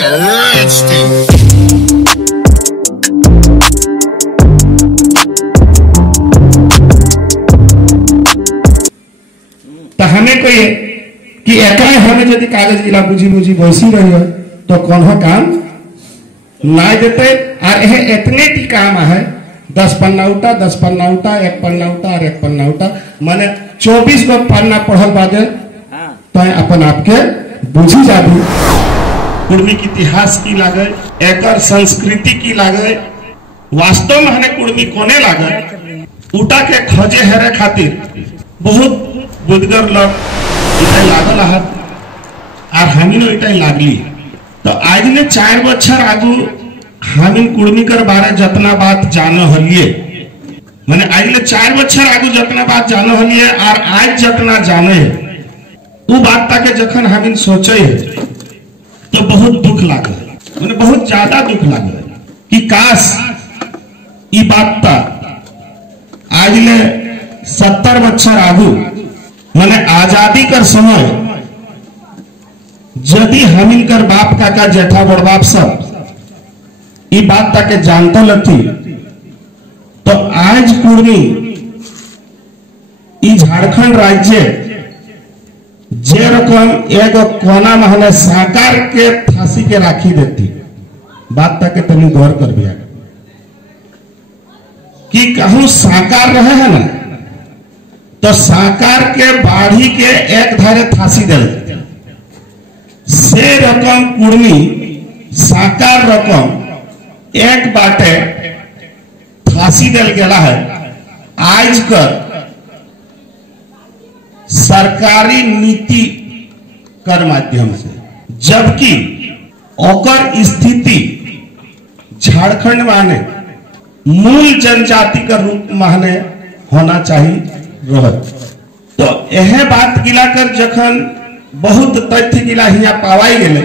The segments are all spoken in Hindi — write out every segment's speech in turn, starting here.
It's a rich thing. तो हमें कोई कि एकरा हमें यदि कागज गिला बुझी बुझी बसी रही है तो कौन काम ना देते और यह इतने की काम है 10 पन्ना उठा 1 पन्ना उठा और 1 पन्ना उठा माने 24 गो पन्ना पढ़ल बादे तो अपन आपके बुझी जाबी कुर्मी की इतिहास की लागे एकर संस्कृति की लागे वास्तव में हने कुर्मी कोने लागे उठा के खोजे हेरे खातिर बहुत बुदगर लोग इतना लागल आहत और हमीन इतना लागली तो आज ने 4 बच्चर आगू हमीन कुर्मी कर बारे जतना बात जानो हलिए मैंने आज ने 4 बच्चर आगू जतना बात जानो हलिए और आज जतना जाने वो बात ताके जखन हमीन सोचे तो बहुत दुख लागे मैंने बहुत ज्यादा दुख लागे कि काश ये बात ता आज ने 70 बच्चर आगू मैंने आजादी कर समय यदि हमीन कर बाप काका जेठा बड़ बाप सब ये बात ताके जानता लथी तो आज कुर्मी झारखंड राज्य जे रकम एगो कोना महने साकार के फांसी के राखी देती बात ताके तनी गौर कर बिया कि कहूं साकार रहे है ना तो साकार के बाढ़ी के एक धारे फांसी दे से रकम कुर्मी साकार रकम एक बाटे फांसी दिल गया है आज कर सरकारी नीति कर माध्यम से जबकि ओकर स्थिति झारखंड माने मूल जनजाति का रूप माने होना चाहिए तो यह बात गिला कर जखन बहुत तथ्य गिला हिया पावाई गेले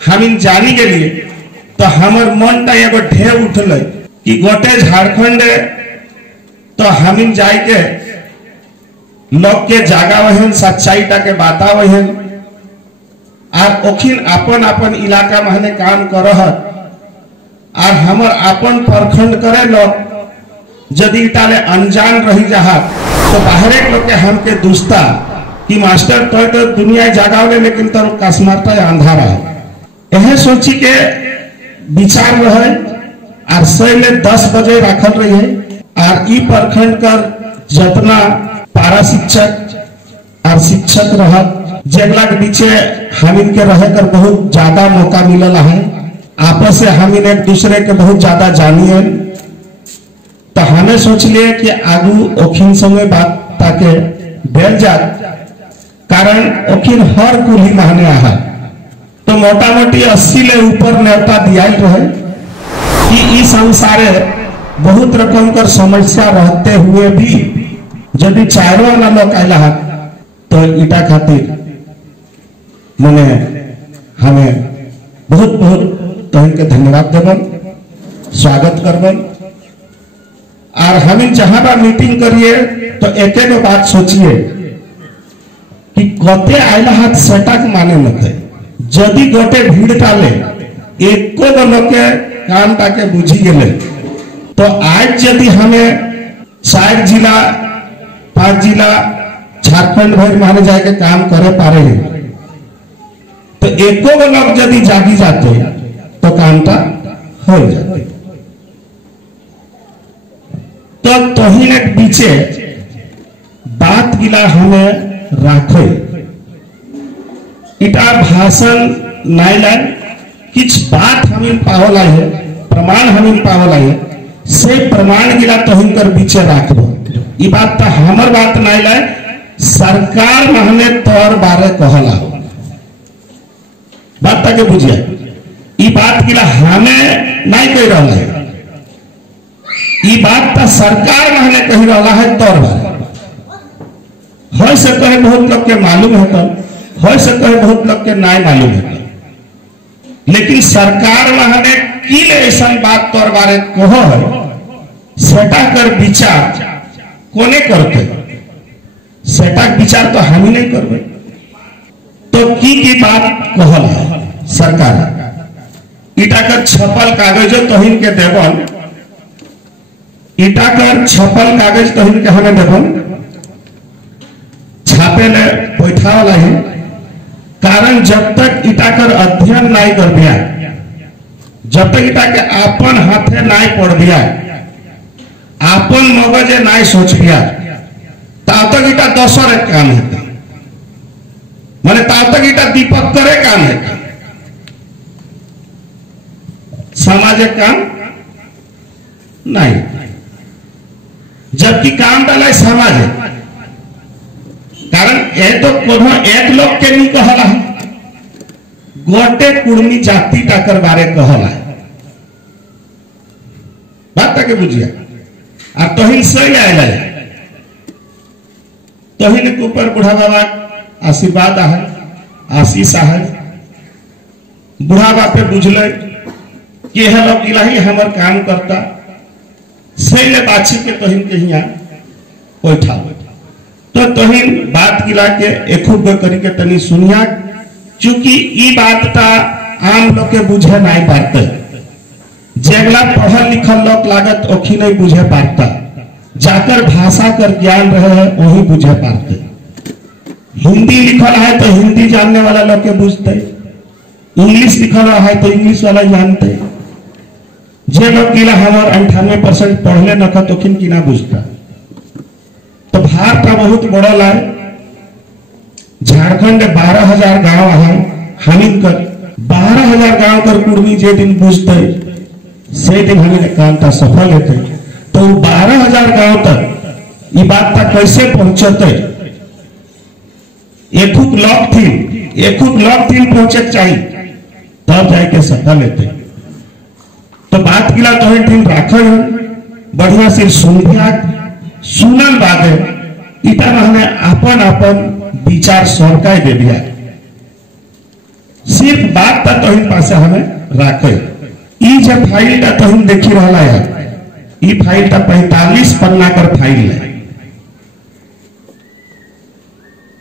हमीन जानी गेलिए तो हमर मन ता एगो ढे उठल कि गोटे झारखंड तो हमीन जाय के लोग के जागा वहन सच्चाई टा के बाता वहन और ओखिन अपन अपन इलाका महने काम करह और हमर अपन प्रखंड करे लोग यदि इटाले अनजान रही जहा तो बाहरे लोग के हमके दुस्ता कि मास्टर तो दुनिया जागावले लेकिन तो कास्मारता अंधारा है यह सोची के विचार रहे और सैले 10 बजे रखल रही है और ई प्रखंड कर जतना पारा शिक्षक और शिक्षक रह जेगला के बीचे हमीन के रहे कर बहुत ज्यादा मौका मिलल है आपस से हमीन एक दूसरे के बहुत ज्यादा जानिए तो हमें सोच लिए कि आगू ओखिन समय बात ताके बेल जात कारण ओखिन हर कुली महने आहा तो मोटा मोटी 80 ले ऊपर न्योता दिया रहे कि इस संसारे बहुत रकम कर समस्या रहते हुए भी यदि चारों ना लोग आयला तो इटा खातिर मने हमें बहुत बहुत तहन के धन्यवाद देवन स्वागत करवन और हमें जहां पर मीटिंग करिए तो एक एक बात सोचिए कि कते आयला हाथ सेटक माने मत यदि गोटे भीड़ टाले एक को लोग के काम ताके बुझी गेले तो आज यदि हमें 4 जिला 5 जिला झारखंड भर माने जाके काम करे पारे हैं तो एको लोग यदि जागी जाते तो कामटा हो जाते तो तोहिन एक पीछे बात गिला हमें राखे इटा भाषण नाइला किछ बात हमें पावला है प्रमाण हमें पावला है से प्रमाण गिला तोहिन कर पीछे राखबो ई बात तो हमर बात नाइला सरकार महने तौर बारे कहला बात ताके बुझिए ई बात गिला हमें नहीं कह रहा है ये बात तो सरकार महने कही रहा है तौर हो सकता है बहुत लोग के मालूम है हो सकता है बहुत लोग के नहीं मालूम है लेकिन सरकार महने किल ऐसा बात तौर बारे कहो है सेटा कर विचार कोने करते सेटा विचार तो हम ही नहीं करबे तो की बात कहल है सरकार इटाकर छपल कागज तोहिन के देवन, इटाकर छपल कागज तोहिन के हमें देवन छापे ले बैठा वाला है। कारण जब तक इटाकर अध्ययन नहीं कर दिया, जब तक इटा के अपन हाथे नहीं पढ़ दिया, अपन मगजे नहीं सोच दिया, तब तक इटा दोसर एक काम है, माने तब तक इटा दीपक करे काम है, सामाजिक काम नहीं। जबकि काम डाला समाज है। कारण ये तो कोनो एक लोग के नहीं कहला है, गोटे कुर्मी जाति टाकर बारे कहला है। बात तक बुझिया। आ तोहिन सही आएला, तोहिन के ऊपर बुढ़ा बाबा आशीर्वाद है, आशीष है। बुढ़ा बाप पे बुझले कि यह लोग इलाही हमर काम करता, सही ले बाछी के तोहिन के हिया बैठा। तो तोहिन बात गिला के एकूब करी के तनी सुनिया, चूंकि ई बात ता आम लोग के बुझे नहीं पाते, जेगला पढ़ल लिखल लोग लागत ओखी नहीं बुझे पाता, जाकर भाषा कर ज्ञान रहे वही बुझे पाते। हिंदी लिखल है तो हिंदी जानने वाला लोग के बुझते, इंग्लिश लिखल है तो इंग्लिश वाला जानते। जे लोग गिला हमार 98% पढ़ले न तो किन की ना बुझता। तो भारत का बहुत बड़ा लाए, झारखंड 12,000 गांव है, हमिन कर 12,000 गांव कर कुर्मी जे दिन बुझते से दिन हमें काम था सफल होते। तो 12,000 गांव तक ये बात तक कैसे पहुंचते, एक लॉक थी पहुंचे चाहिए तब जाके सफल होते। तो बात गिला तो दिन राखल बढ़िया से सुनल बात इतना हमें अपन अपन विचार सरकार दे दिया, सिर्फ बात तक तोहिन पास हमें राखे। ई जब फाइल का तोहिन देखी रहा है, ई फाइल का 45 पन्ना कर फाइल है।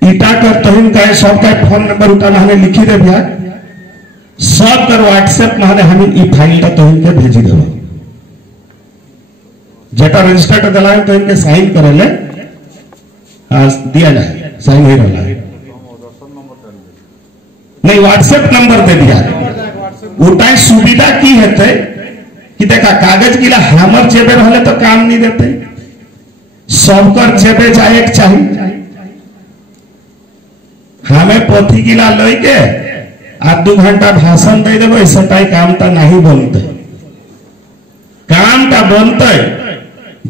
इटा कर तोहिन का सबका फोन नंबर उठा हमें लिखी दे दिया, सब कर व्हाट्सएप में हमें ई फाइल का तोहिन के भेजी देव। जेटा रजिस्टर कर दिला तो इनके साइन करे ले दिया जाए, साइन ही रहा है नहीं, व्हाट्सएप नंबर दे दिया। उठाए सुविधा की है कि देखा कागज गिला हमर जेबे रहले तो काम नहीं देते, सबकर जेबे जाए चाहिए। हमें पोथी गिला लई के आ 2 घंटा भाषण दे देव, इससे काम ता नहीं बनते। काम ता बनते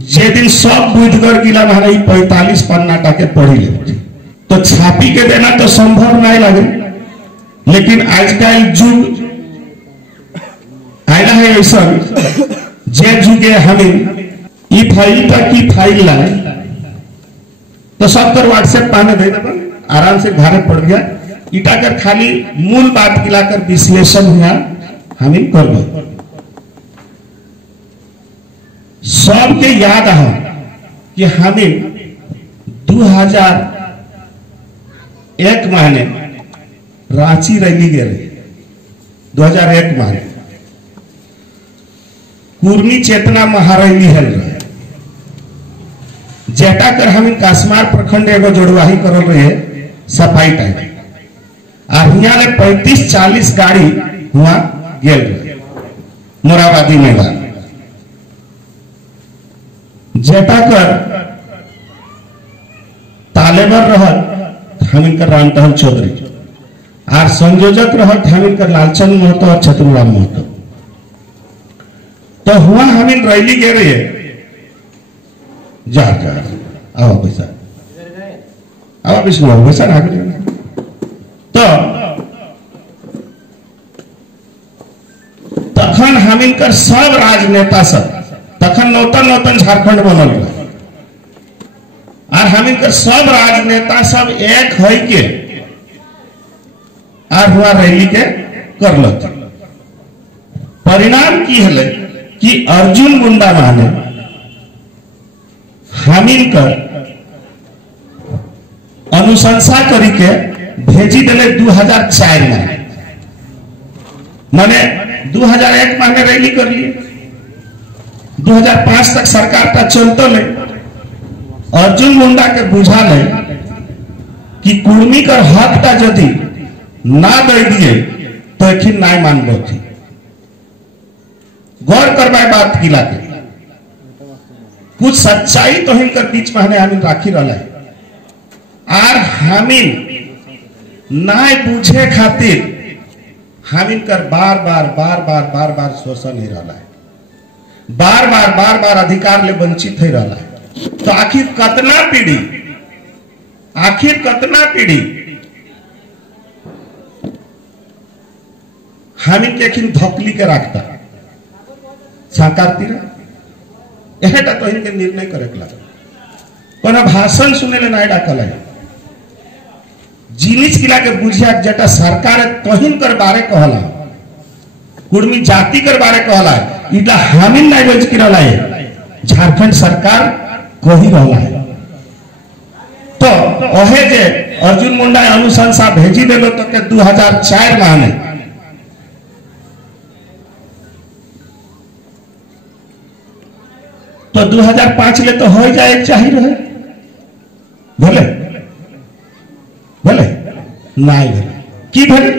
जे दिन सब बुझगर गिला मारे 45 पन्ना टाके पढ़ी ले, तो छापी के देना तो संभव नहीं लगे। लेकिन आजकल जुग आया है ऐसा, जे जुगे हमें ई फाइल तक की फाइल लाए तो सब कर व्हाट्सएप पाने दे देगा, आराम से घर पड़ गया। इटा कर खाली मूल बात गिलाकर विश्लेषण हुआ हमें कर दो। सबके याद है कि हमें 2001 महीने रांची रैली गए, 2001 महीने कुर्मी चेतना महारैली है, जेटा कर हमें कासमार प्रखंड एगो जोड़वाही कर रहे सफाई टाइम, और यहाँ 35-40 गाड़ी हुआ गेल मोराबादी मैदान। जेटा कर तालेबर रहत हमिनकर रामटहल चौधरी, और संयोजक रहत हमिनकर लालचंद महतो और छतुराम महतो। तो हुआ हमिन रैली गे रहे जा आओ पैसा आओ विष्णु पैसा ना तो तखन हमिनकर सब राजनेता सब तखन नौतन झारखंड बनल रहे, और हमिनकर सब राजनेता सब एक है के और हुआ रैली के कर लेते। परिणाम की है कि अर्जुन मुंडा माने हमिनकर अनुशंसा करी के भेजी दिले 2004 में। मैंने 2001 माने रैली कर लिए, 2005 तक सरकार का चलते ले। अर्जुन मुंडा के बुझा ले कि कुर्मी कर हक ता यदि ना दे दिए तो एक ना मानबो थी। गौर करवाए बात की लाके कुछ सच्चाई तो हिनकर बीच में हमें राखी रहा है। आर हमिन ना पूछे खातिर हमिन कर बार बार शोषण ही रहा है, बार बार अधिकार ले वंचित ही रहा है। तो आखिर कितना पीढ़ी हमिन के धोकली के रखता सरकार तीर एटा तो इनके निर्णय करे कोनो भाषण सुने ले ना डाकल है। जिनिस किला के बुझिया जेटा सरकार तोहिन कर बारे कहला, कुर्मी जाति कर बारे कहला, इटा हमिन ना रोज की रहला है, झारखंड सरकार कही रहला है। तो ओहे जे अर्जुन मुंडा अनुशंसा भेजी देलो तो के 2004 माने तो 2005 ले तो हो जाए चाहिए रहे, भले भले नहीं भले की भले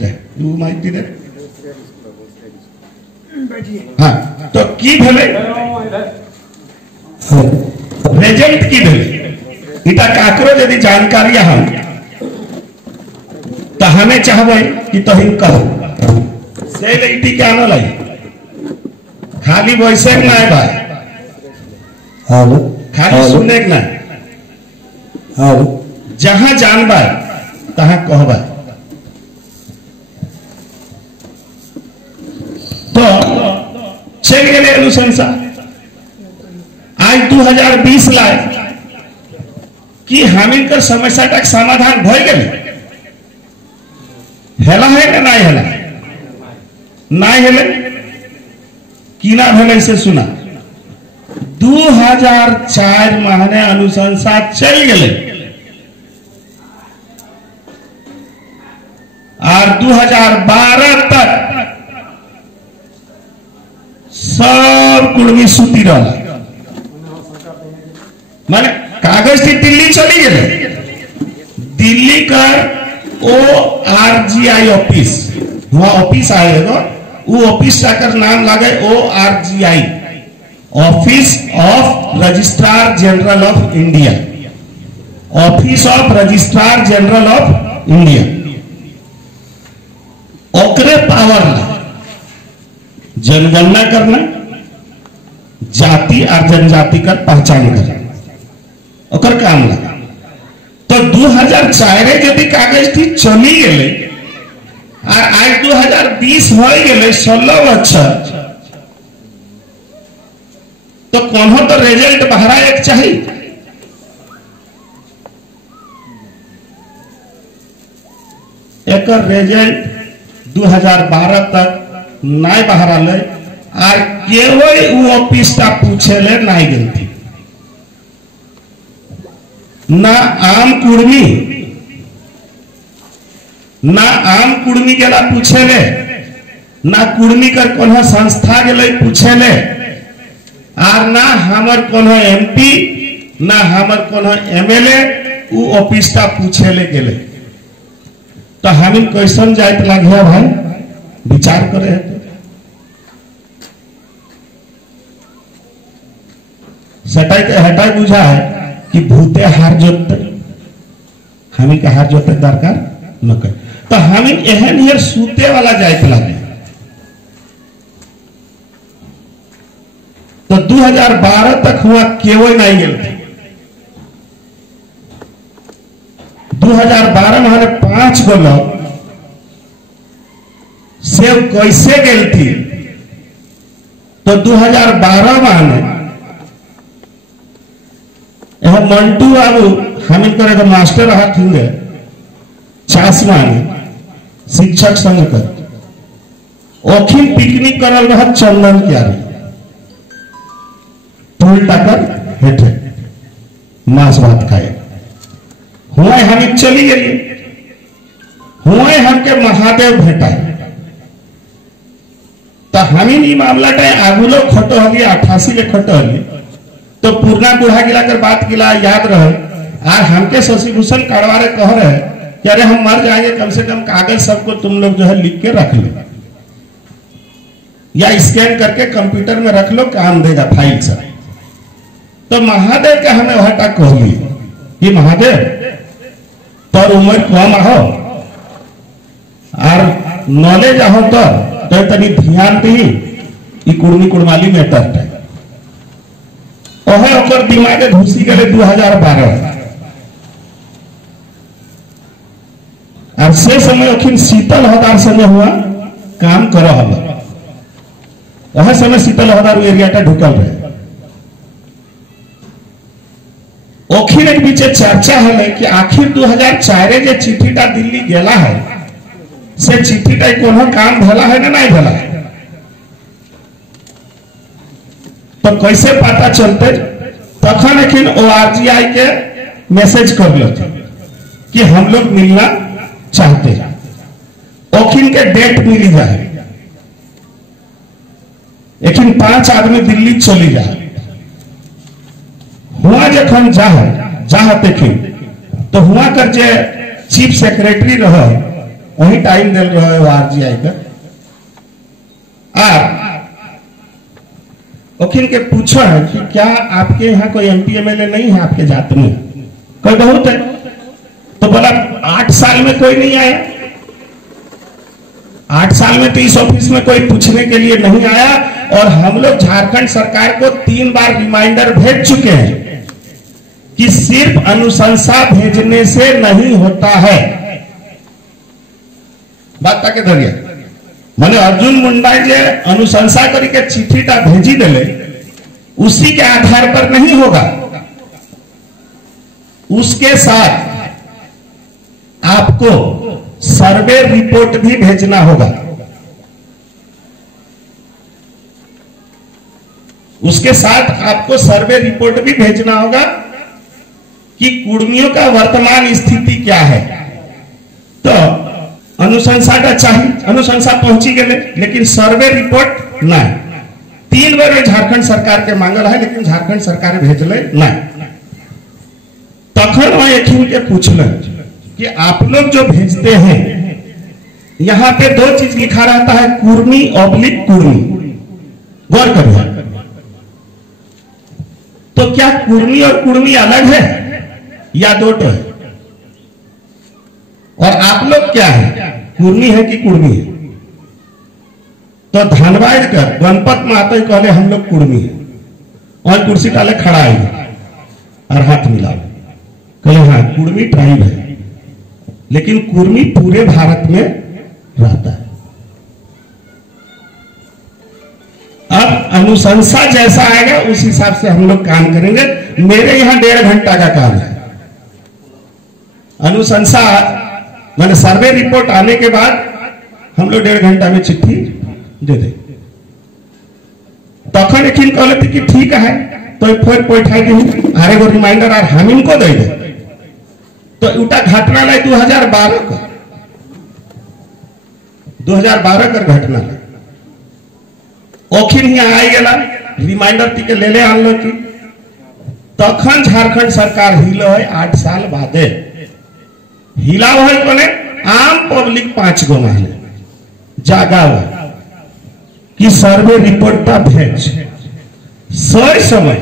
दे यू माइटी दे हाँ तो की भले रिजल्ट की भले इटा काकरो यदि जानकारी हम तो हमें चाहबे कि तोहिन कहो से लेटी क्या न लाई खाली वैसे ना है भाई, खाली सुने ना जहां जानबा तहां कहबा। तो चल गए अनुशंसा आज 2020 लाए कि हमिन कर समस्या का समाधान भय गए हेला है ना नहीं हेला नहीं हेले की ना भेले से सुना 2004 माहने अनुशंसा चल गए और 2012 तक सब कुर्मी सूती रहा माने कागज की दिल्ली चली गए, दिल्ली कर ORGI ऑफिस वहां ऑफिस आएगा, वो ऑफिस का नाम लगे ORGI office of registrar general of India, office of registrar general of India. ओकरे पावर जनगणना करना, जाति और जनजाति का पहचान करना ओकर काम लगा। तो 2004 यदि कागज थी चली गए और आज 2020 हो गए 16 वर्ष तो कौन तो रिजल्ट बहरा एक चाहिए। एक रिजल्ट 2012 तक नहीं बहरा ले और केवल वो ऑफिस का पूछे ले नहीं गलती ना आम कुर्मी गेला पूछे ले, ना कुर्मी कर कोनो संस्था गेले पूछे ले और ना हमर कोनो MP ना हमर कोनो MLA उ ऑफिस का पूछे ले गेले। तो हमिन क्वेश्चन जाइत लगे भाई विचार करे है हटाई बुझा है कि भूते हार जोते हमें के हार जोते दरकार न कर। तो हमें एहन हियर सूते वाला जाइत लगे। तो 2012 तक हुआ केवल नहीं गए, 2012 में हमारे 5 गो लोग सेव कैसे गई थी। तो 2012 में यह मंटू बाबू हमिल करे मास्टर रहा थे चासमा शिक्षक संघ कर ओखिन पिकनिक करल रहा चंदन क्यारी टोल टाकर हेठे मांस भात खाए हुए हम चली गई, हुए हमके महादेव भेटा तो हमी नहीं मामला आगुलो खटो हली 88 ले खटो हली तो पूर्णा गुढ़ा गिला कर बात गिला याद रहे। आज हमके शशिभूषण काड़वारे कह रहे कि अरे हम मर जाएंगे, कम से कम कागज सबको तुम लोग जो है लिख के रख लो या स्कैन करके कंप्यूटर में रख लो, काम देगा फाइल से। तो महादेव के हमें हटा कह लिए कि महादेव तोर उम्र कम हो और नॉलेज हो तो तनी ध्यान दी कुड़मी कुड़माली मैटर है ओहे ओकर दिमागे घुसी गए 2012 और से समय अखिन शीतल हदार समय हुआ काम करो हल वह समय शीतल हदार एरिया ढुकल रहे अखिल एक बीचे चर्चा है कि आखिर 2004 जे चिट्ठीटा दिल्ली गेला है से चिट्ठीटा कोनो काम भला है ना नहीं भला है तो कैसे पता चलते तखन एखिन ORGI के मैसेज कर लो कि हम लोग मिलना चाहते हैं, ओखिन के डेट मिली जाए, लेकिन 5 आदमी दिल्ली चली जाए हुआ जखन जहाँ देखिन तो हुआ कर जे चीफ सेक्रेटरी रहे वही टाइम दिल रहे ORGI का ओखिन के पूछो है कि क्या आपके यहाँ कोई MP MLA नहीं है आपके जात में? कोई बहुत है। तो बोला 8 साल में कोई नहीं आया, 8 साल में तो इस ऑफिस में कोई पूछने के लिए नहीं आया और हम लोग झारखंड सरकार को 3 बार रिमाइंडर भेज चुके हैं कि सिर्फ अनुशंसा भेजने से नहीं होता है। बात ताके धरिया मैंने अर्जुन मुंडा जे अनुशंसा करके चिट्ठीटा भेजी दिले उसी के आधार पर नहीं होगा, उसके साथ आपको सर्वे रिपोर्ट भी भेजना होगा। उसके साथ आपको सर्वे रिपोर्ट भी भेजना होगा कि कुड़मियों का वर्तमान स्थिति क्या है। तो अनुशंसा का चाहिए, अनुशंसा पहुंची गए लेकिन सर्वे रिपोर्ट नहीं। 3 बार झारखंड सरकार के मांगल है लेकिन झारखंड सरकार भेजले नहीं। तखन वह एक के पूछल कि आप लोग जो भेजते हैं यहाँ पे 2 चीज लिखा रहता है, कुर्मी ऑब्लिक कुर्मी, गौर करिए। तो क्या कुर्मी और कुर्मी अलग है या 2 है? और आप लोग क्या है, कुर्मी है कि कुर्मी है? तो धनबाद कर गणपत माता कहले हम लोग कुर्मी है और कुर्सी डाले खड़ा है और हाथ मिला कहले हाँ कुर्मी ट्राइब है, लेकिन कुर्मी पूरे भारत में रहता है। अब अनुशंसा जैसा आएगा उस हिसाब से हम लोग काम करेंगे। मेरे यहाँ 1.5 घंटा का काम है। अनुशंसा मैंने सर्वे रिपोर्ट आने के बाद हम लोग 1.5 घंटा में चिट्ठी दे दे। तखन एखिन कहले कि ठीक है तो फिर बैठा दी आरे गो रिमाइंडर और हम इनको दे दे। तो उटा घटना लाई 2012 का 2012 का घटना ओखिन ही आई गेला रिमाइंडर ती के ले आन लो की तखन झारखंड सरकार हिलो है 8 साल बादे हिला है बोले आम पब्लिक 5 गो माहले जागा हुआ कि सर्वे रिपोर्ट का भेज सही समय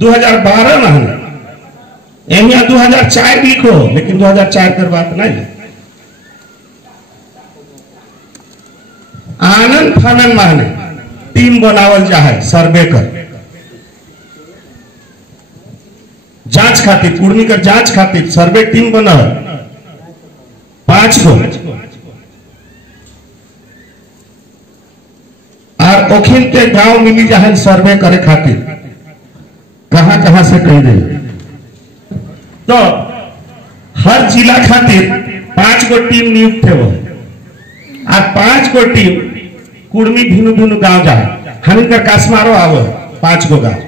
2012 महीना यहाँ 2004 लिखो लेकिन 2004 कर बात नहीं। आनंद फानंद माहने टीम बनावल जाए सर्वे कर जांच खातिर कुर्मी कर जांच खातिर सर्वे टीम बनाओ 5 गो और ओखिल के गांव मिली जाए सर्वे करे खातिर कहां कहां से कह दे। तो हर जिला खातिर 5 गो टीम नियुक्त है वो और 5 गो टीम कुर्मी भिनु भिनु गांव जाए हम इनका कासमारो आवो 5 गो गांव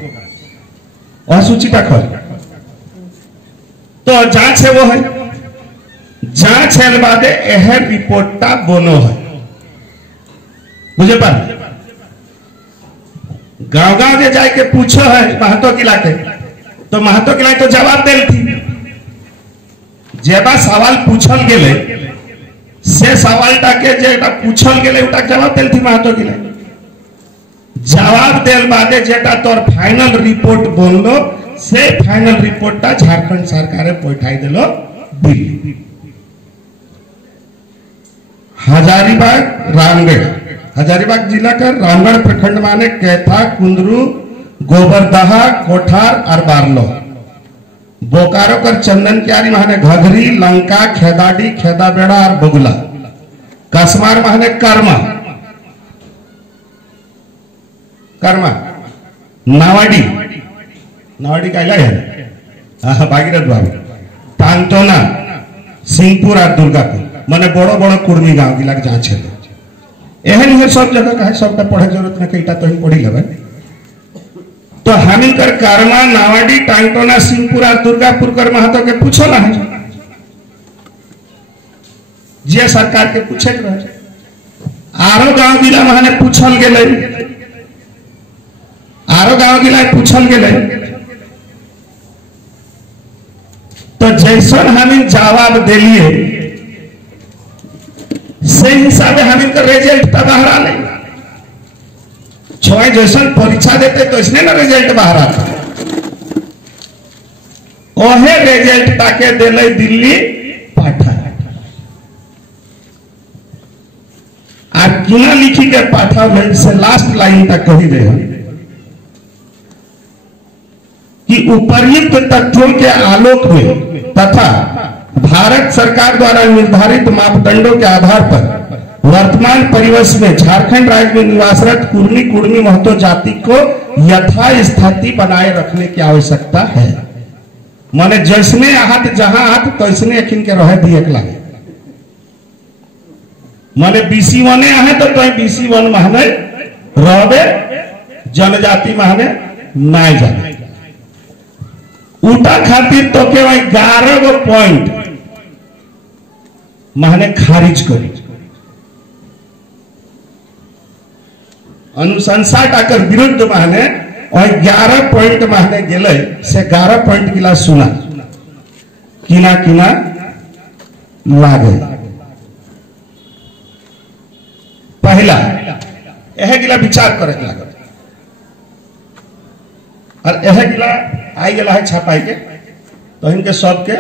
और सूची तक हो। तो जांच है वो है, जांच है बादे यह रिपोर्टा बोलो है। मुझे पर गांव गांव जे जाके पूछो है महतो किला के, तो महतो किला तो जवाब देल थी। जेबा सवाल पूछल गेले से सवाल टाके जेटा पूछल गेले उटा जवाब देल थी महतो किला। जवाब देल बादे जेटा तोर फाइनल रिपोर्ट बोललो से फाइनल रिपोर्टटा झारखंड सरकारे पठाई दिलो दिल्ली। हजारीबाग रामगढ़, हजारीबाग जिला का रामगढ़ प्रखंड माने कैथा, कुंदरू, गोबरदहा, कोठार और बारलो। बोकारो कर चंदन क्यारी माने घघरी, लंका, खेदाडी, खेदाबेड़ा और बगुला। कसमार माने कर्मा, कर्मा, नावाडी, नावाडी का है भागीरथ बाबू, तांतोना, सिंहपुर और दुर्गापुर माने बड़ो बड़ो कुर्मी गांव गिला जांच है। एहन है सब जगह का है, सबका पढ़े जरूरत नहीं कईटा तो ही पढ़ी लेवे। तो हमिन कर कर्मा, नावाडी, टांगटोना, सिंहपुर और दुर्गापुर कर महतो के पूछल है जे सरकार के पूछे रहे। आरो गांव गिला माने पूछल गेले, आरो गांव गिला पूछल गेले तो जैसन हमिन जवाब दिलिए से हिसाब हमिन का रिजल्ट बाहर आ नहीं। छुआ जैसन परीक्षा देते तो इसने ना रिजल्ट बाहर आता। ओहे रिजल्ट ताके दिले दिल्ली पाठा और किना लिखी के पाठा में से लास्ट लाइन तक कही रहे कि उपर्युक्त तथ्यों के आलोक में तथा भारत सरकार द्वारा निर्धारित मापदंडों के आधार पर वर्तमान परिवेश में झारखंड राज्य में निवासरत कुर्मी कुर्मी महतो जाति को यथास्थिति बनाए रखने की आवश्यकता है। माने जैसने आहत जहां आहत तैसने अखिन के रहे दिए लागे। माने बीसी वने आहे तो बीसी वन माने रहबे, जनजाति माने नाय जाने। उटा खातिर तो के 11 गो पॉइंट माने खारिज करी। अनुशंसा टाकर विरुद्ध माने और 11 पॉइंट माने गेले से 11 पॉइंट गिला सुना किना किना लागे। पहला यह गिला विचार करे लागे और यह गिला आई गला है छापाई के तो इनके सबके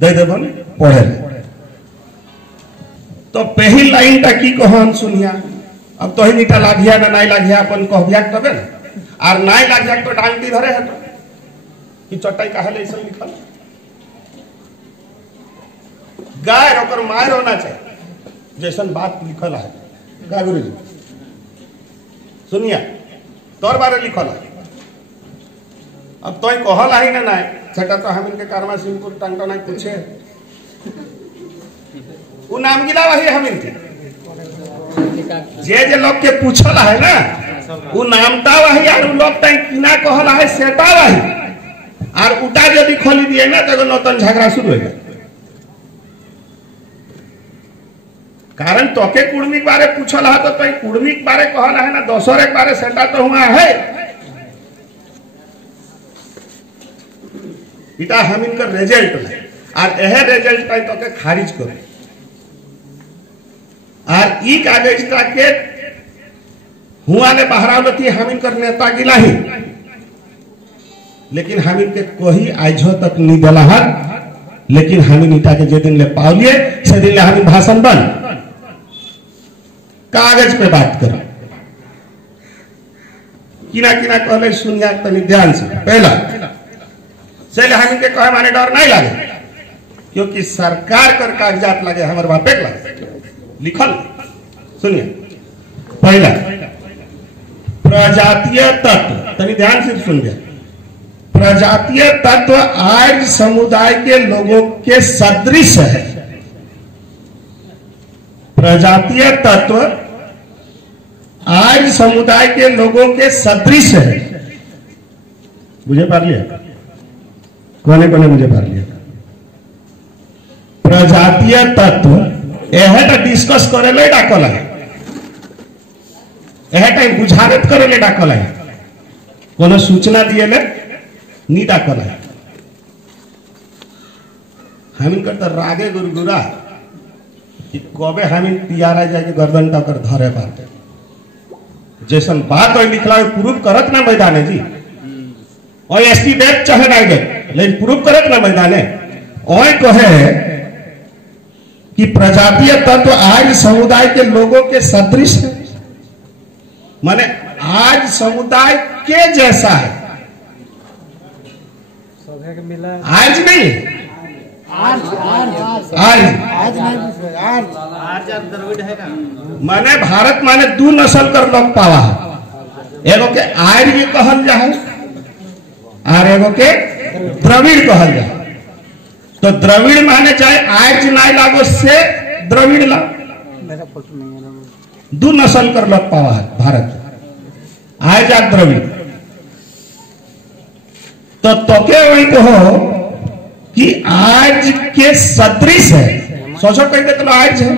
दे देबन पढ़े। तो पहली लाइन तक की कहन सुनिया। अब तो ही नीटा लागिया ना नहीं लागिया अपन कहबिया तबे ना और नहीं लागिया तो डांटी धरे है तो कि चटाई काहे ले ऐसा लिखल गाय ओकर मार होना चाहिए जैसन बात लिखल है। गाय गुरु जी सुनिया तोर बारे लिखल है। अब तो कहल आई ना नहीं छटा तो हम इनके कर्मा सिंहपुर टांगटा नहीं पूछे वो नाम गिला वही हम इनके जे लोग के पूछल है ना वो नामटा वही और लोग तय किना कहल है सेटा वही और उटा यदि खोली दिए ना तो नौतन झगड़ा शुरू हो गया। कारण तो के कुर्मी के बारे पूछल है तो कुर्मी के बारे कहल है ना दोसर एक बारे सेटा तो हुआ है। इटा हम इनका रिजल्ट है और यह रिजल्ट तो के खारिज करो और ई कागज के हुआ ने बहराव थी हम इनकर नेता गिला ही लेकिन हम इनके कोई आजो तक नहीं दिला है। लेकिन हम इनका के जे दिन ले पावलिए से दिन ले हम भाषण बन कागज पे बात करो किना किना कहले सुनिया तनी ध्यान से। पहला से हम इनके कहे माने डर नहीं लगे क्योंकि सरकार कर कागजात लगे हमारे बापे लगे लिखल। सुनिए पहला प्रजातीय तत्व तनी ध्यान से सुनिए। प्रजातीय तत्व आर्य समुदाय के लोगों के सदृश है। प्रजातीय तत्व आर्य समुदाय के लोगों के सदृश है। मुझे पढ़ लिया कोने कोने मुझे पढ़ लिया प्रजातीय तत्व यह डिस्कस करे ले डाकल है, यह टाइम बुझारत करे ले डाकल है, कोनो सूचना दिए ले नी डाकल है। हम इनकर तो रागे गुरगुरा कि कबे हम इन तियारा जाके गर्दन टकर धरे पाते जैसन बात और लिखला प्रूफ करत ना मैदाने जी और एसटी डेट चाहे ना गए लेकिन प्रूफ करत ना मैदाने और कहे कि प्रजातीय तत्व आज समुदाय के लोगों के सदृश है, माने आज समुदाय के जैसा है, आज नहीं माने भारत माने दू नस्ल कर लोग पावा है, एगो के आर्य कहल जाए और एगो के द्रविड़ कहल जाए। तो द्रविड़ माने चाहे आर्य नाई लागो से द्रविड़ ला, दू नस्ल कर लोग पावा है भारत, आर्य और द्रविड़। तो तोके वही कहो कि आज के सदृश है, सोचो कहते तो आज है,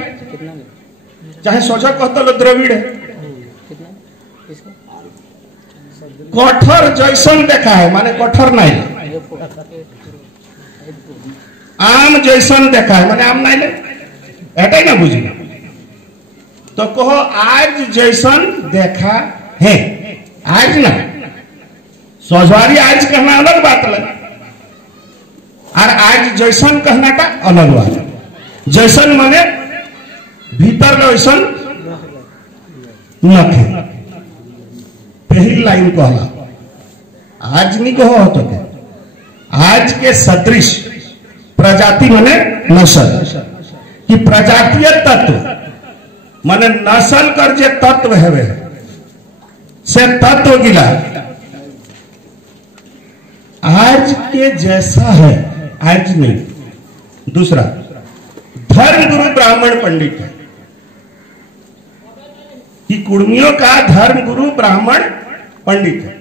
चाहे सोचो कहते लो द्रविड़ है, कठोर जैसन देखा है माने कठोर नहीं, आम जैसन देखा है माने आम नहीं ले, ऐसा ही ना बुझी। तो कहो आज जैसन देखा है, आज ना सोजवारी आज कहना अलग बात है और आज जैसन कहना का अलग बात। जैसन माने भीतर वैसन नखे, पहली लाइन कहला आज नहीं कहो तो के आज के सदृश प्रजाति माने नस्ल कि प्रजातीय तत्व माने नस्ल कर जे तत्व है से तत्व गिला आज के जैसा है, आज नहीं। दूसरा धर्म गुरु ब्राह्मण पंडित है कि कुर्मियों का धर्म गुरु ब्राह्मण पंडित है,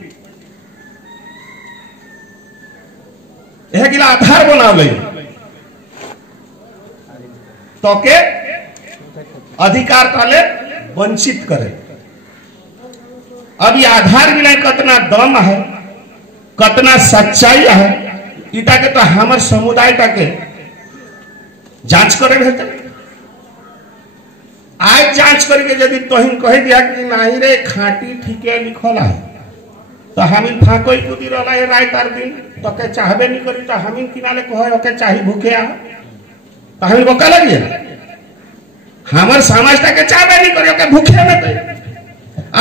यह गिला आधार बना ले तो के अधिकार ताले वंचित करे। अब ये आधार गिला कितना दम है, कितना सच्चाई है, इटा के तो हमारे समुदाय का के जांच करे भेजे। आज जांच करके यदि तोहिन कह दिया कि नहीं रे खाटी ठीके लिखल है तो हम फाको कूदी रहा है राय कर दिन तो के चाहबे नहीं करी तो हम किनारे कहे ओके चाही भूखे आ तो हम बोका लगिए हमार समाज के चाहबे नहीं करी ओके भूखे में तो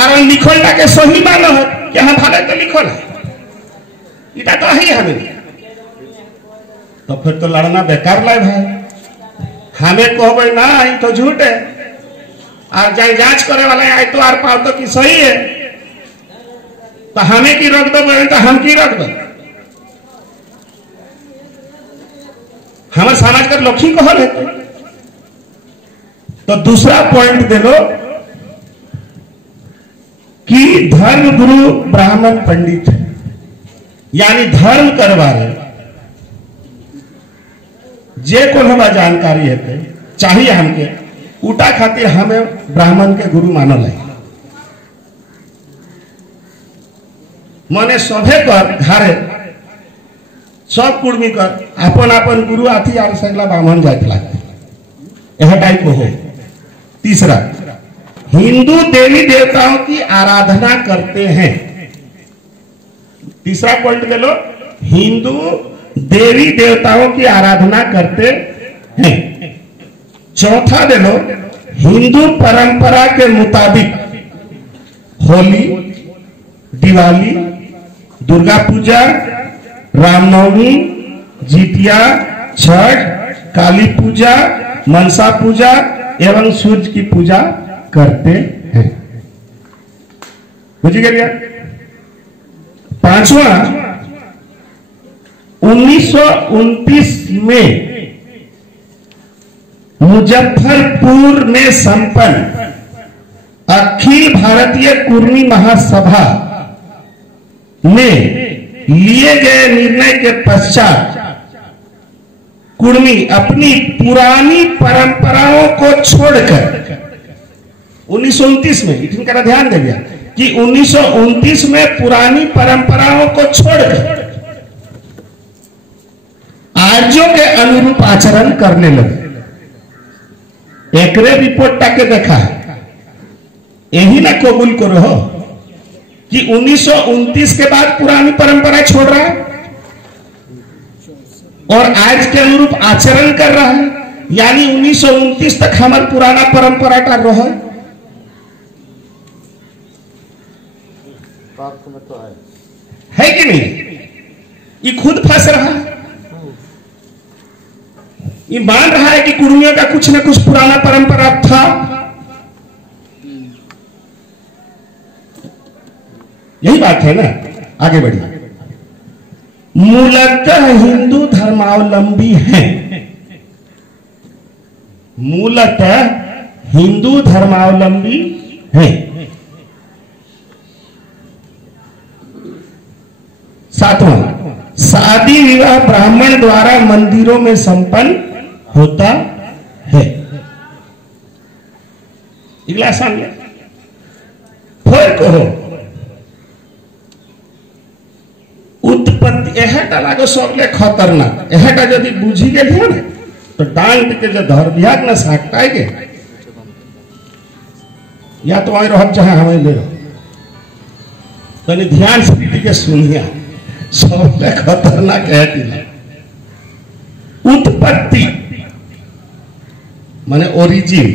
और लिखल के सही मानो है कि हम भाले तो लिखल है इटा तो ही हमें तो फिर तो लड़ना बेकार लग भाई। हमें कहबे ना ये तो झूठ है और जाए जांच करे वाला आए तो आर पाओ तो कि सही है तो हमें की रख दो तो हम की रख दो। हमारे समाज का लक्ष्य कहल है। तो दूसरा पॉइंट दे लो कि धर्म गुरु ब्राह्मण पंडित है यानी धर्म करवा रहे जे को हमारा जानकारी है चाहिए हमके उटा खातिर हमें ब्राह्मण के गुरु मानल है। मने सभे कर घरे सब कुर्मी कर अपन अपन गुरु आथी आर सगला ब्राह्मण जाति लगते यह टाइप हो। तीसरा हिंदू देवी देवताओं की आराधना करते हैं। तीसरा पॉइंट ले लो हिंदू देवी देवताओं की आराधना करते हैं। चौथा दे लो हिंदू परंपरा के मुताबिक होली दिवाली दुर्गा पूजा रामनवमी जितिया छठ काली पूजा मनसा पूजा एवं सूर्य की पूजा करते हैं। बुझ गया। पांचवा 1929 में मुजफ्फरपुर में संपन्न अखिल भारतीय कुर्मी महासभा में लिए गए निर्णय के पश्चात कुर्मी अपनी पुरानी परंपराओं को छोड़कर 1929 में इनका ध्यान दे गया कि 1929 में पुरानी परंपराओं को छोड़कर आर्यों के अनुरूप आचरण करने लगे। एकरे रिपोर्ट टाके देखा है, यही ना कबूल करो हो कि 1929 के बाद पुरानी परंपरा छोड़ रहा है और आज के अनुरूप आचरण कर रहा है, यानी 1929 तक हमारा पुराना परंपरा कर रहा है कि नहीं? ये खुद फंस रहा है, ये मान रहा है कि कुर्मियों का कुछ न कुछ पुराना परंपरा था। यही बात है ना, आगे बढ़िए। मूलतः हिंदू धर्मावलंबी हैं, मूलतः हिंदू धर्मावलंबी हैं। सातवां, शादी विवाह ब्राह्मण द्वारा मंदिरों में संपन्न होता है। इगला सामने फर्क हो उत्पत्ति एहटा लागो सबले खतरनाक, एहटा यदि बुझी गई ना तो डांट के जो धर दिया ना साकता है के या तो वही रह चाहे हमें ले रहो, तो ध्यान से के सुनिए, सबले खतरनाक है उत्पत्ति माने ओरिजिन,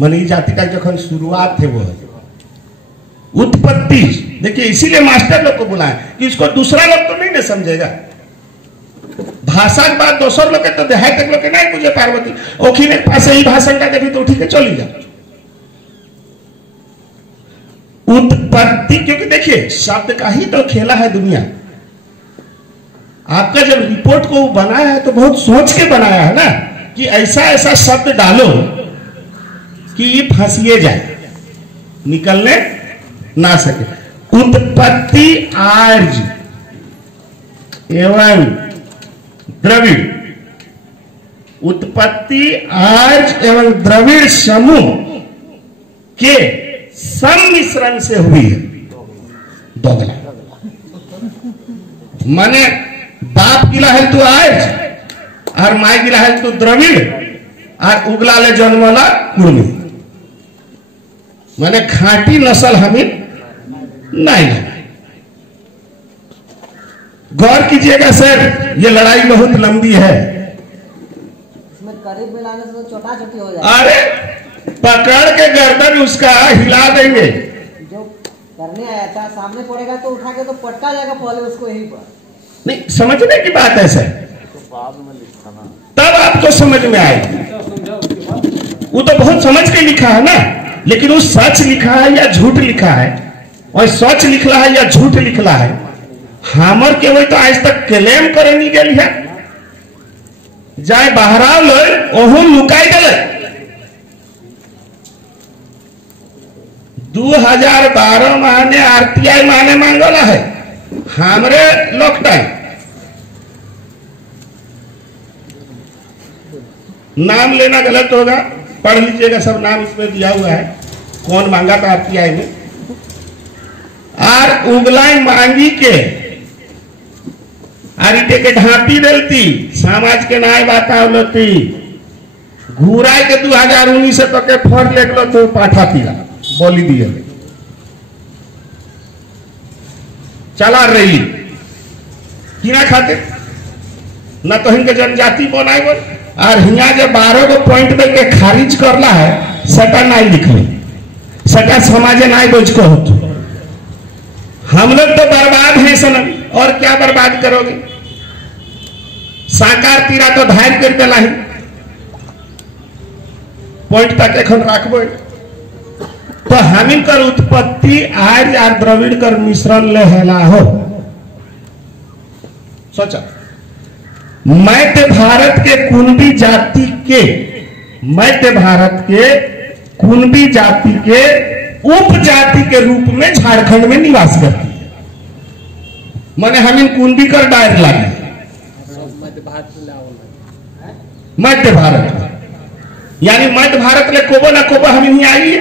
माने जाति का जखन शुरुआत है वो है उत्पत्ति। देखिए इसीलिए मास्टर लोग को बुलाए कि इसको दूसरा लोग तो नहीं ना समझेगा। भाषा के बाद दोसर लोग तो देहात तक लोग नहीं पूजे पार्वती ओखी ने पास ही भाषण का देवी तो उठी के चली जा उत्पत्ति, क्योंकि देखिए शब्द का ही तो खेला है दुनिया। आपका जब रिपोर्ट को बनाया है तो बहुत सोच के बनाया है ना कि ऐसा ऐसा शब्द डालो कि ये फंसिए जाए, निकलने ना सके। उत्पत्ति आर्य एवं द्रविड़, उत्पत्ति आर्य एवं द्रविड़ समूह के सम्मिश्रण से हुई है। दोगला माने बाप गिला है तो आर्य और माई गिला है तो द्रविड़ और उगला ले जन्मला कुर्मी, माने खाटी नस्ल हमें नहीं। गौर कीजिएगा सर, ये लड़ाई बहुत लंबी है, इसमें करीब मिलाने से तो छोटा छोटी हो जाए। अरे पकड़ के गर्दन उसका हिला देंगे, जो करने आया था सामने पड़ेगा तो उठा के तो पटका जाएगा पहले उसको यहीं पर। नहीं समझने की बात है सर, तब आपको समझ में आएगी। वो तो बहुत समझ के लिखा है ना, लेकिन वो सच लिखा है या झूठ लिखा है, और सच लिखला है या झूठ लिखला है, हमर के वही तो आज तक क्लेम करे नहीं गई है। जाए बहराव लो ओहू लुकाई गए। 2012 माने आरटीआई माने मांगला है हमरे लॉक टाइम, नाम लेना गलत होगा, पढ़ लीजिएगा, सब नाम इसमें दिया हुआ है कौन मांगा था आरटीआई में। और उगलाई मांगी के आरिटे के ढांपी देती समाज के नाय बतावलती घूराई के 2019 से तो के फर लेगलो तो पाठा पीला बोली दिए चला रही किना खातिर न तो हिंगे जनजाति बनाए बोल और हिया जो 12 गो पॉइंट दे के खारिज करला है सटा नहीं लिखले, सटा समाजे नहीं बोझ को हो। हम लोग तो बर्बाद हैं सनम, और क्या बर्बाद करोगे? साकार तीरा तो धार कर देला ही पॉइंट तक एखन राखबो। तो हमिन कर उत्पत्ति आर्य और द्रविड़ कर मिश्रण ले हेला हो। सोचा मध्य भारत के कुणबी जाति के, मध्य भारत के कुणबी जाति के उपजाति के रूप में झारखंड में निवास करती है। माने हमिन कुणबी कर डायर लागे मध्य भारत में, यानी मध्य भारत में कोबो ना कोबो हम यहाँ आइए,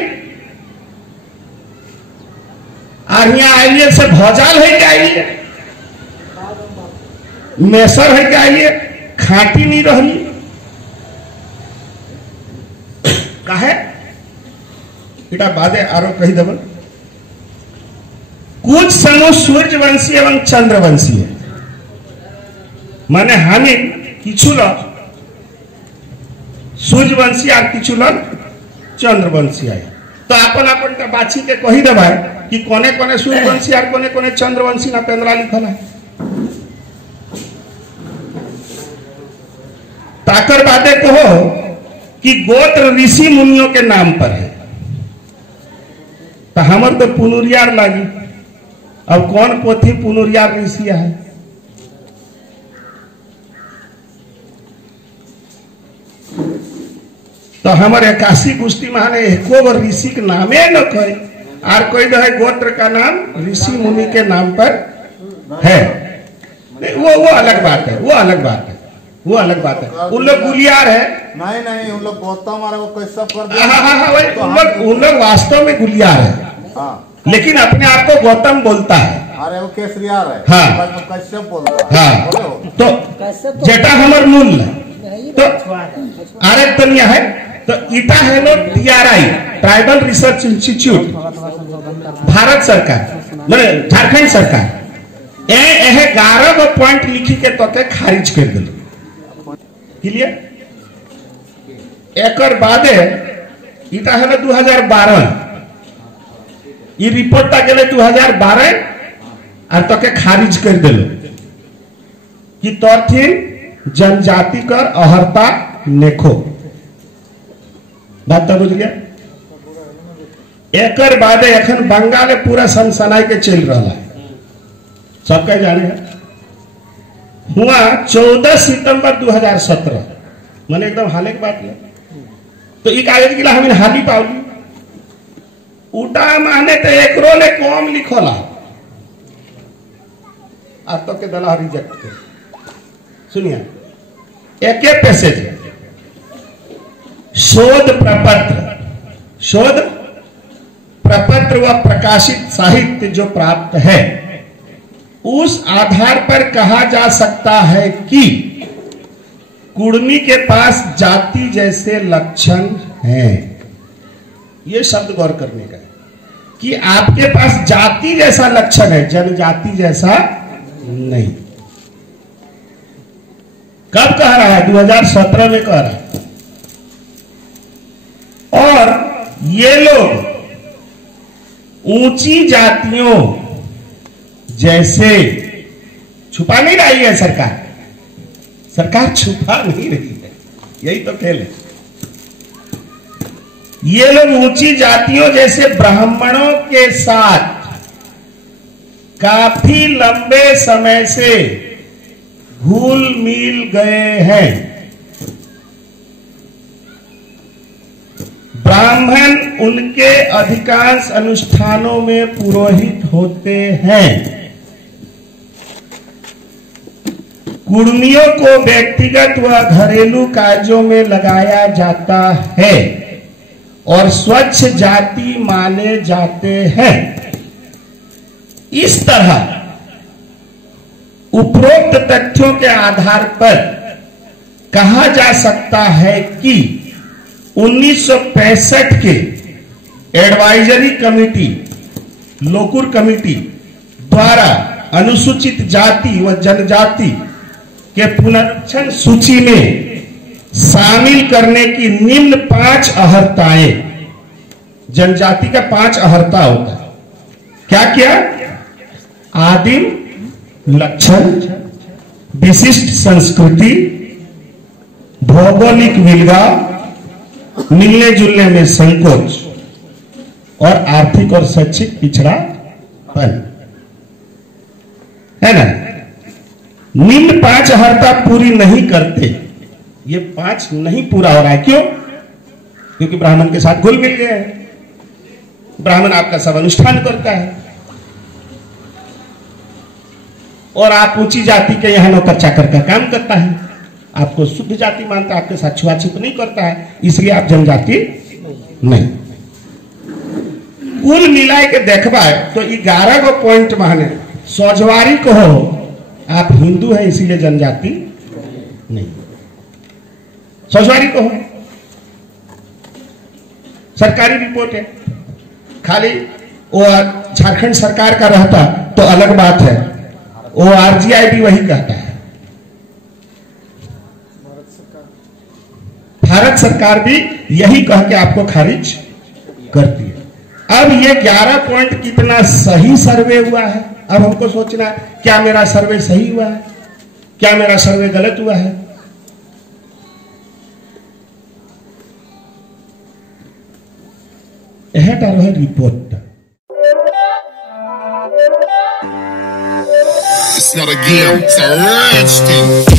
और यहाँ आइए से भौजाल है क्या आइए, मेसर है क्या आइए, खाटी नहीं रही काहे इटा बादे आरो कही देव। कुछ समूह सूर्यवंशी एवं चंद्रवंशी है, माने हमें किछु लोग सूर्यवंशी और किछु लोग चंद्रवंशी है। तो अपन अपन बाछी के कही देवा कि कोने कोने सूर्यवंशी और कोने कोने चंद्रवंशी ना पेंद्रा लिखल है। ताकर बातें कहो कि गोत्र ऋषि मुनियों के नाम पर है, तो हमर तो पुनुरियार लागी। अब कौन पोथी पुनुरियार ऋषि है? तो हमारे 81 गुष्टी महाने एको ऋषि के नामे न कहे, और कोई तो है गोत्र का नाम ऋषि मुनि के नाम पर है। वो अलग बात है, वो अलग बात है, वो अलग बात है। उन लोग गुलियार है, नहीं उन लोग गौतम को कैसा कर दिया? हाँ, उन लोग वास्तव में गुलियार है, हाँ, लेकिन अपने आप को गौतम बोलता है। अरे वो केसरियार है, हाँ, कैसे बोलता है? हाँ, तो जेटा हमर मूल तो अरे तनिया है, तो इटा है लो TRI tribal research institute Bharat सरकार मैंने झारखंड सरकार ए 11 पॉइंट लिखी के तो के खारिज कर दिल। एकर बादे इटा है ना 2012 ये रिपोर्ट ता गेले 2012 और तो के खारिज कर दिल कि तोरथिन जनजाति कर अहर्ता नेखो। बात तो बुझ गया। एकर बादे एखन बंगाल में पूरा सनसनाई के चल रहा है, सबका जाने है। हुआ 14 सितंबर 2017 मैंने एकदम हाल की बात है। तो ये कागज गिला हम हाली पावली उटा माने तो एकरो ने कौम लिखोला आज तो के दला रिजेक्ट कर। सुनिए एक पैसेज शोध प्रपत्र व प्रकाशित साहित्य जो प्राप्त है उस आधार पर कहा जा सकता है कि कुर्मी के पास जाति जैसे लक्षण हैं। यह शब्द गौर करने का है कि आपके पास जाति जैसा लक्षण है, जनजाति जैसा नहीं। कब कह रहा है? 2017 में कह रहा है। और ये लोग ऊंची जातियों जैसे छुपा नहीं रही है सरकार, सरकार छुपा नहीं रही है, यही तो खेल है। ये लोग ऊंची जातियों जैसे ब्राह्मणों के साथ काफी लंबे समय से घुल मिल गए हैं। ब्राह्मण उनके अधिकांश अनुष्ठानों में पुरोहित होते हैं। कुर्मियों को व्यक्तिगत व घरेलू कार्यों में लगाया जाता है और स्वच्छ जाति माने जाते हैं। इस तरह उपरोक्त तथ्यों के आधार पर कहा जा सकता है कि 1965 के एडवाइजरी कमेटी लोकुर कमेटी द्वारा अनुसूचित जाति व जनजाति के पुनरीक्षण सूची में शामिल करने की निम्न 5 अहर्ताएं, जनजाति का 5 अहर्ता होता है। क्या क्या? आदिम लक्षण, विशिष्ट संस्कृति, भौगोलिक विलगा, मिलने जुलने में संकोच और आर्थिक और शैक्षिक पिछड़ापन, है ना। निम्न 5 अहर्ता पूरी नहीं करते। ये 5 नहीं पूरा हो रहा है। क्यों? क्योंकि ब्राह्मण के साथ घुल मिल गए हैं। ब्राह्मण आपका सब अनुष्ठान करता है और आप ऊंची जाति के यहां नौकर चाकर का काम करता है। आपको शुद्ध जाति मानता है, आपके साथ छुआछूत नहीं करता है, इसलिए आप जनजाति नहीं। कुल मिला के देखबा तो 11 गो पॉइंट माने सौजवारी को हो आप हिंदू हैं इसीलिए जनजाति नहीं, सौजवारी को हो। सरकारी रिपोर्ट है, खाली वो झारखंड सरकार का रहता तो अलग बात है, वो RGI भी वही कहता है, भारत सरकार भी यही कह के आपको खारिज करती है। अब ये 11 पॉइंट कितना सही सर्वे हुआ है, अब हमको सोचना क्या मेरा सर्वे सही हुआ है, क्या मेरा सर्वे गलत हुआ है। यह report It's not a game, it's a rich thing.